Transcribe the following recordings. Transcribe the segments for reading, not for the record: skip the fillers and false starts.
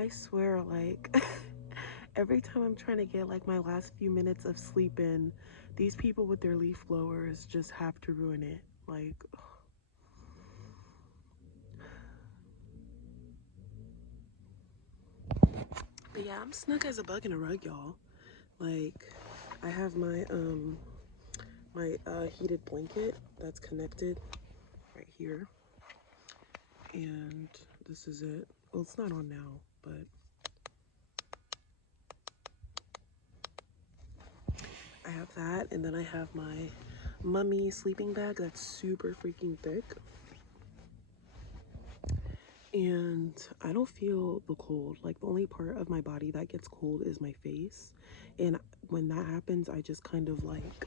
I swear, like, every time I'm trying to get like my last few minutes of sleep in, these people with their leaf blowers just have to ruin it. Like, but yeah, I'm snug as a bug in a rug, y'all. Like, I have my heated blanket that's connected right here, and this is it. Well, it's not on now, but I have that, and then I have my mummy sleeping bag that's super freaking thick. And I don't feel the cold. Like, the only part of my body that gets cold is my face. And when that happens, I just kind of like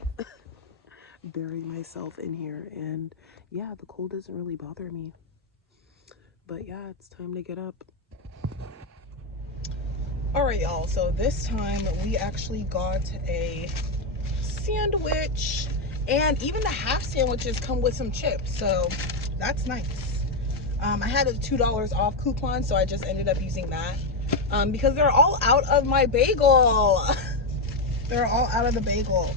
bury myself in here. And yeah, the cold doesn't really bother me. But yeah, it's time to get up. All right, y'all. So this time we actually got a sandwich, and even the half sandwiches come with some chips. So that's nice. I had a $2 off coupon, so I just ended up using that because they're all out of my bagel. They're all out of the bagel.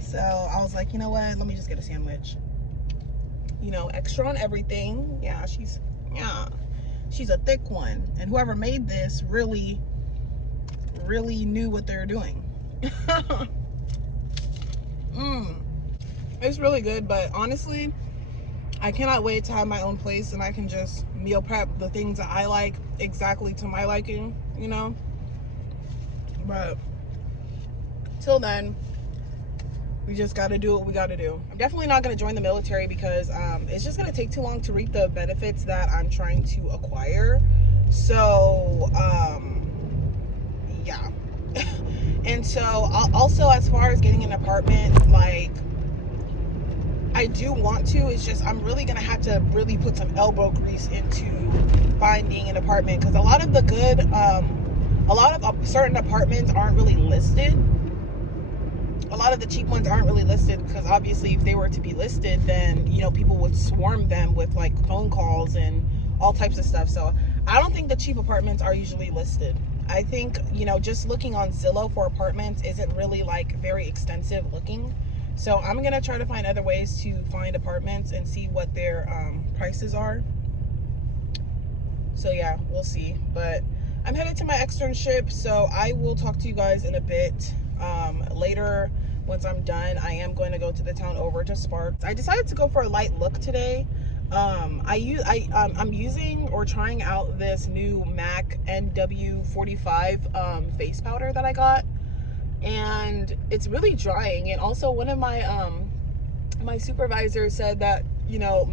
So I was like, you know what? Let me just get a sandwich. You know, extra on everything. Yeah, she's a thick one. And whoever made this really knew what they were doing. It's really good, but honestly, I cannot wait to have my own place and I can just meal prep the things that I like exactly to my liking, you know? But till then, we just got to do what we got to do. I'm definitely not going to join the military because it's just going to take too long to reap the benefits that I'm trying to acquire. So, yeah. And so, also as far as getting an apartment, like, I do want to. It's just I'm really gonna have to really put some elbow grease into finding an apartment because a lot of the good, a lot of certain apartments aren't really listed. A lot of the cheap ones aren't really listed because obviously if they were to be listed, then you know people would swarm them with like phone calls and all types of stuff. So I don't think the cheap apartments are usually listed. I think, you know, just looking on Zillow for apartments isn't really like very extensive looking. So I'm going to try to find other ways to find apartments and see what their prices are. So yeah, we'll see. But I'm headed to my externship, so I will talk to you guys in a bit. Later, once I'm done, I am going to go to the town over to Sparks. I decided to go for a light look today. I'm using or trying out this new MAC NW45 face powder that I got. And it's really drying. And also one of my my supervisors said that, you know,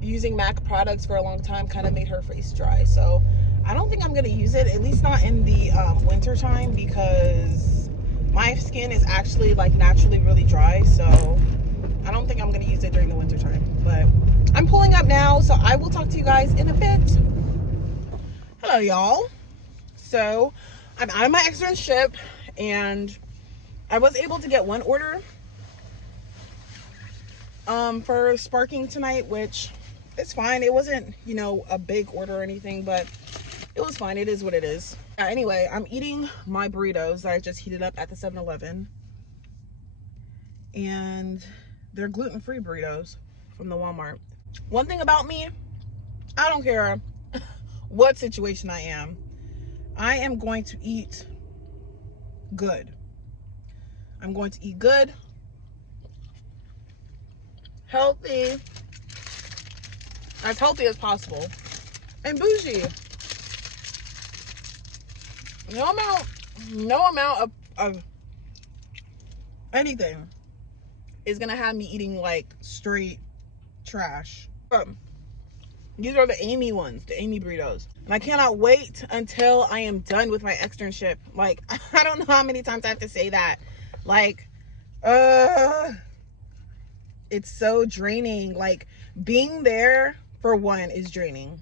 using MAC products for a long time kind of made her face dry. So I don't think I'm going to use it, at least not in the winter time, because my skin is actually like naturally really dry. So I don't think I'm going to use it during the winter time. But I'm pulling up now, so I will talk to you guys in a bit. Hello, y'all. So I'm out of my externship, and I was able to get one order for sparking tonight, which is fine. It wasn't, you know, a big order or anything, but it was fine. It is what it is. Anyway, I'm eating my burritos that I just heated up at the 7-Eleven, and they're gluten-free burritos from the Walmart. One thing about me, I don't care what situation I am going to eat good. I'm going to eat good, healthy, as healthy as possible, and bougie. No amount of anything is gonna have me eating like straight trash. These are the Amy ones, the Amy burritos. And I cannot wait until I am done with my externship. Like, I don't know how many times I have to say that. Like, it's so draining. Like, being there, for one, is draining.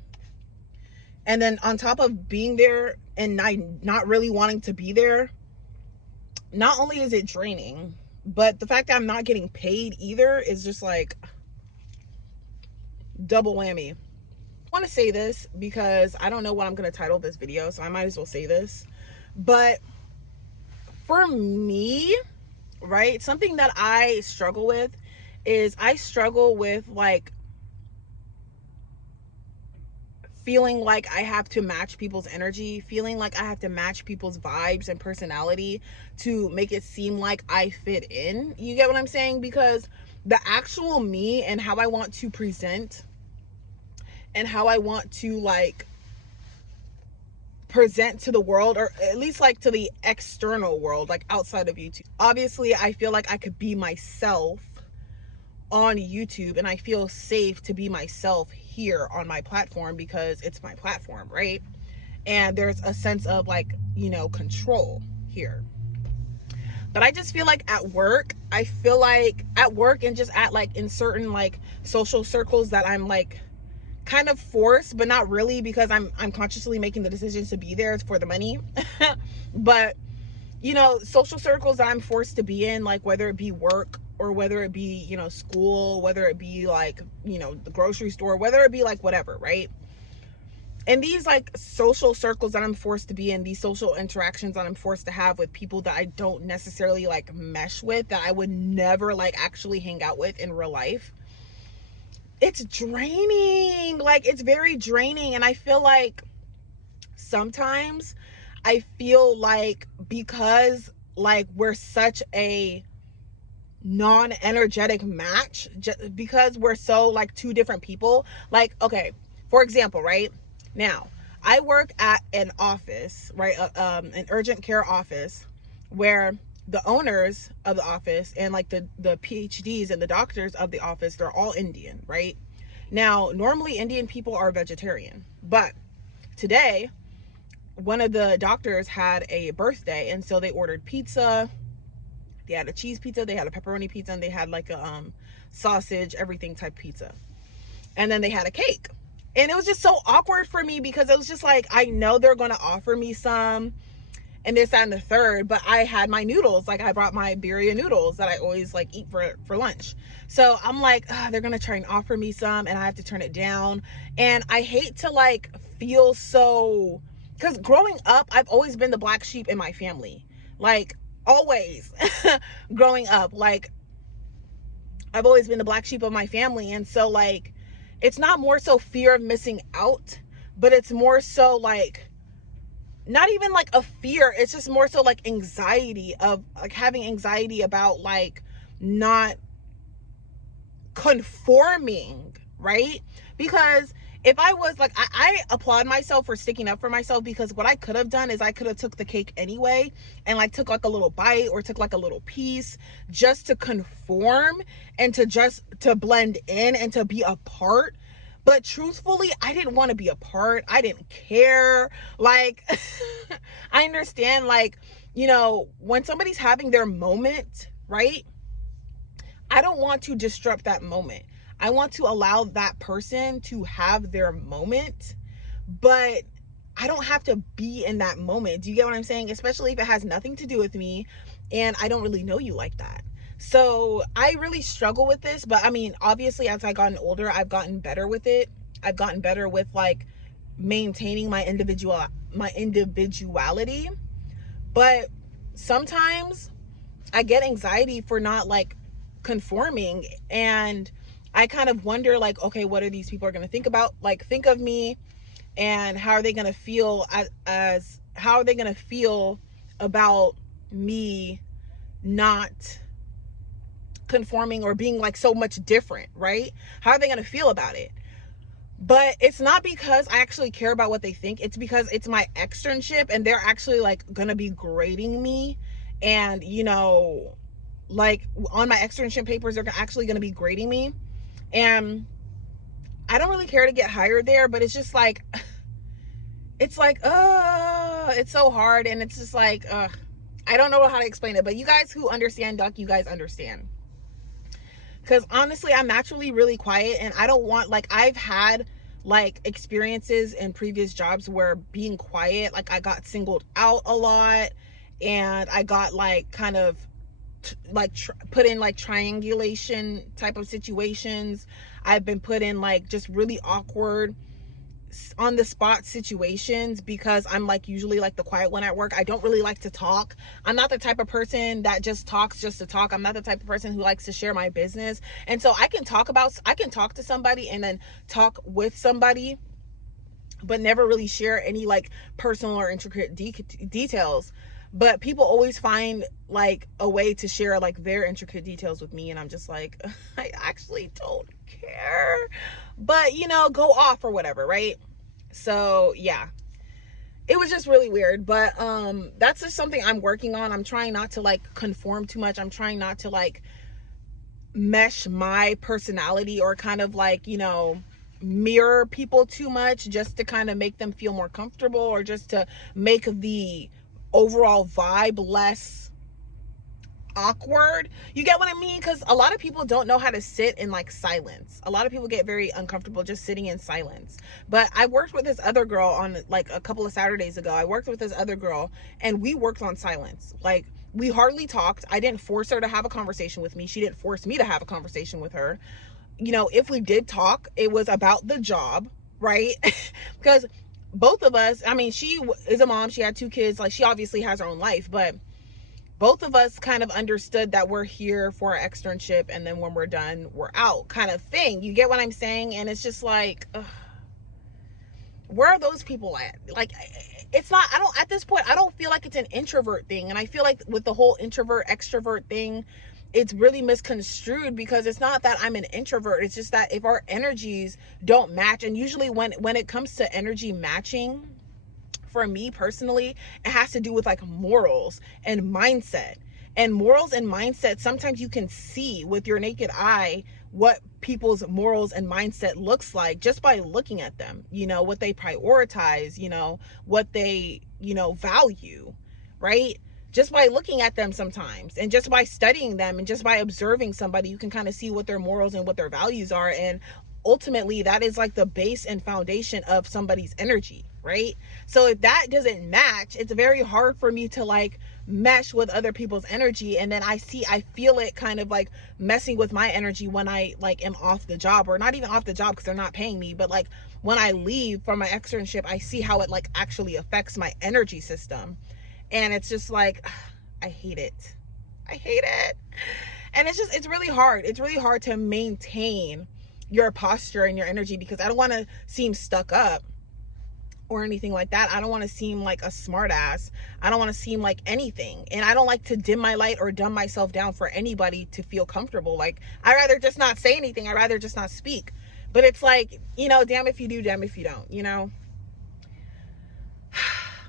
And then on top of being there and not really wanting to be there, not only is it draining, but the fact that I'm not getting paid either is just like double whammy. want to say this because I don't know what I'm going to title this video, so I might as well say this. But for me, right, something that I struggle with is I struggle with like feeling like I have to match people's energy, feeling like I have to match people's vibes and personality to make it seem like I fit in. You get what I'm saying? Because the actual me and how I want to present and how I want to like present to the world, or at least like to the external world, like outside of YouTube. Obviously, I feel like I could be myself on YouTube, and I feel safe to be myself here on my platform because it's my platform, right? And there's a sense of like, you know, control here. But I just feel like at work, I feel like at work and just at like in certain like social circles that I'm like kind of forced, but not really, because I'm consciously making the decisions to be there for the money. But you know, social circles that I'm forced to be in, like whether it be work or whether it be, you know, school, whether it be like, you know, the grocery store, whether it be like whatever, right? And these like social circles that I'm forced to be in, these social interactions that I'm forced to have with people that I don't necessarily like mesh with, that I would never like actually hang out with in real life, it's draining. Like, it's very draining. And I feel like sometimes I feel like because like we're such a non-energetic match, just because we're so like two different people. Like, okay, for example, right now I work at an office, right, an urgent care office, where the owners of the office and like the PhDs and the doctors of the office, they're all Indian, right? Now normally Indian people are vegetarian, but today one of the doctors had a birthday, and so they ordered pizza. They had a cheese pizza, they had a pepperoni pizza, and they had like a sausage, everything type pizza. And then they had a cake. And it was just so awkward for me because it was just like, I know they're going to offer me some and this, that, and the third, but I had my noodles. Like, I brought my birria noodles that I always like eat for lunch. So I'm like, they're going to try and offer me some and I have to turn it down. And I hate to like feel so, because growing up, I've always been the black sheep in my family. Like, always. Growing up, like, I've always been the black sheep of my family. And so like, it's not more so fear of missing out, but it's more so like, not even like a fear, it's just more so like anxiety of like having anxiety about like not conforming, right? Because if I was like, I applaud myself for sticking up for myself, because what I could have done is I could have took the cake anyway and like took like a little bite or took like a little piece just to conform and to blend in and to be a part. But truthfully, I didn't want to be a part. I didn't care. Like, I understand, like, you know, when somebody's having their moment, right? I don't want to disrupt that moment. I want to allow that person to have their moment, but I don't have to be in that moment. Do you get what I'm saying? Especially if it has nothing to do with me and I don't really know you like that. So I really struggle with this, but I mean, obviously as I gotten older, I've gotten better with it. I've gotten better with like maintaining my individuality. But sometimes I get anxiety for not like conforming, and I kind of wonder like, okay, what are these people are going to think of me, and how are they going to feel how are they going to feel about me not conforming or being like so much different, right? How are they going to feel about it? But it's not because I actually care about what they think. It's because it's my externship and they're actually like going to be grading me. And, you know, like on my externship papers, they're actually going to be grading me. And I don't really care to get hired there, but it's just like, it's so hard. And it's just like, I don't know how to explain it, but you guys who understand duck, you guys understand. Because honestly, I'm naturally really quiet, and I don't want, like, I've had like experiences in previous jobs where being quiet, like I got singled out a lot, and I got like kind of put in like triangulation type of situations. I've been put in like just really awkward on the spot situations, because I'm like usually like the quiet one at work. I don't really like to talk. I'm not the type of person that just talks just to talk. I'm not the type of person who likes to share my business. And so I can talk to somebody and then talk with somebody, but never really share any like personal or intricate details. But people always find like a way to share like their intricate details with me, and I'm just like, I actually don't care, but you know, go off or whatever, right? So yeah, it was just really weird. But that's just something I'm working on. I'm trying not to like conform too much. I'm trying not to like mesh my personality or kind of like, you know, mirror people too much, just to kind of make them feel more comfortable, or just to make the overall vibe less awkward. You get what I mean? Because a lot of people don't know how to sit in like silence. A lot of people get very uncomfortable just sitting in silence. But I worked with this other girl on like a couple of Saturdays ago. I worked with this other girl and we worked on silence. Like, we hardly talked. I didn't force her to have a conversation with me. She didn't force me to have a conversation with her. You know, if we did talk, it was about the job, right? Because both of us, I mean, she is a mom, she had 2 kids, like she obviously has her own life, but both of us kind of understood that we're here for our externship, and then when we're done, we're out, kind of thing. You get what I'm saying? And it's just like, ugh, where are those people at? Like, it's not, I don't, at this point, I don't feel like it's an introvert thing. And I feel like with the whole introvert extrovert thing, it's really misconstrued, because it's not that I'm an introvert. It's just that if our energies don't match, and usually when it comes to energy matching, for me personally, it has to do with like morals and mindset. And morals and mindset, sometimes you can see with your naked eye what people's morals and mindset looks like just by looking at them, you know, what they prioritize, you know, what they, you know, value, right? Just by looking at them sometimes, and just by studying them, and just by observing somebody, you can kind of see what their morals and what their values are. And ultimately that is like the base and foundation of somebody's energy, right? So if that doesn't match, it's very hard for me to like mesh with other people's energy. And then I feel it kind of like messing with my energy when I like am off the job, or not even off the job because they're not paying me, but like when I leave from my externship, I see how it like actually affects my energy system. And it's just like, I hate it. I hate it. And it's really hard. It's really hard to maintain your posture and your energy, because I don't want to seem stuck up or anything like that. I don't want to seem like a smart ass. I don't want to seem like anything. And I don't like to dim my light or dumb myself down for anybody to feel comfortable. Like, I'd rather just not say anything. I'd rather just not speak. But it's like, you know, damn if you do, damn if you don't, you know?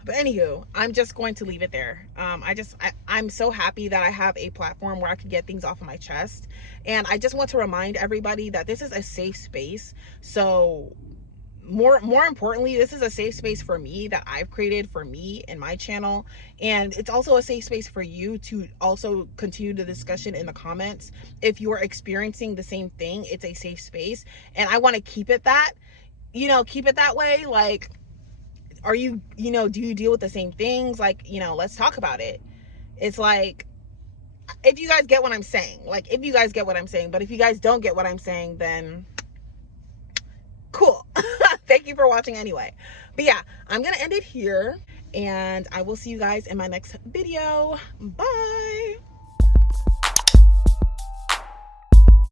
But anywho, I'm just going to leave it there. I'm so happy that I have a platform where I can get things off of my chest. And I just want to remind everybody that this is a safe space. So more importantly, this is a safe space for me that I've created for me and my channel. And it's also a safe space for you to also continue the discussion in the comments. If you're experiencing the same thing, it's a safe space. And I want to keep it that, you know, keep it that way. Like, are you, you know, do you deal with the same things? Like, you know, let's talk about it. It's like, if you guys get what I'm saying, like, if you guys get what I'm saying, but if you guys don't get what I'm saying, then cool. Thank you for watching anyway. But yeah, I'm gonna end it here, and I will see you guys in my next video. Bye.